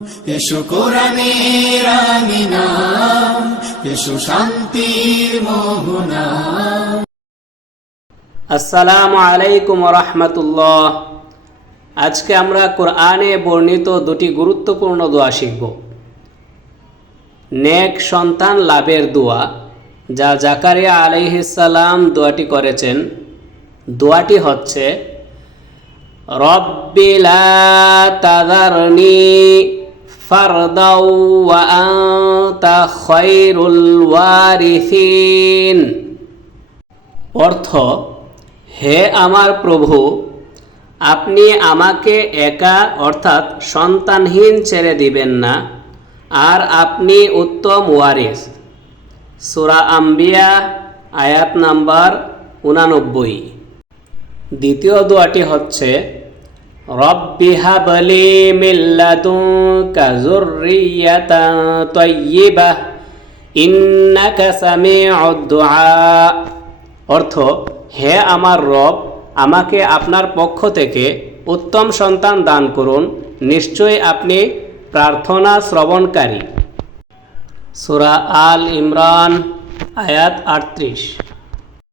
এসো কোরআনের আমিনা, এসো শান্তির মোহনা। আসসালামু আলাইকুম রাহমাতুল্লাহ। আজকে আমরা কোরআনে বর্ণিত দুটি গুরুত্বপূর্ণ দোয়া শিখব। নেক সন্তান লাভের দোয়া, যা জাকারিয়া আলাইহিস সালাম দোয়াটি করেছেন। দোয়াটি হচ্ছে রব্বি লা তাযারনি ফারদাও ওয়া আনতা খায়রুল ওয়ারিসিন। অর্থ, হে আমার প্রভু, আপনি আমাকে একা অর্থাৎ সন্তানহীন ছেড়ে দিবেন না, আর আপনি উত্তম ওয়ারিস। সূরা আম্বিয়া আয়াত নাম্বার 89। দ্বিতীয় দোয়াটি হচ্ছে রব্বি হাবলি মিন লাদুনকা যুররিয়াতান তাইয়্যিবাহ ইন্নাকা সামিউদ দুআ। অর্থ, হে আমার রব, আমাকে আপনার পক্ষ থেকে উত্তম সন্তান দান করুন, নিশ্চয়ই আপনি প্রার্থনা শ্রবণকারী। সূরা আল ইমরান আয়াত 38।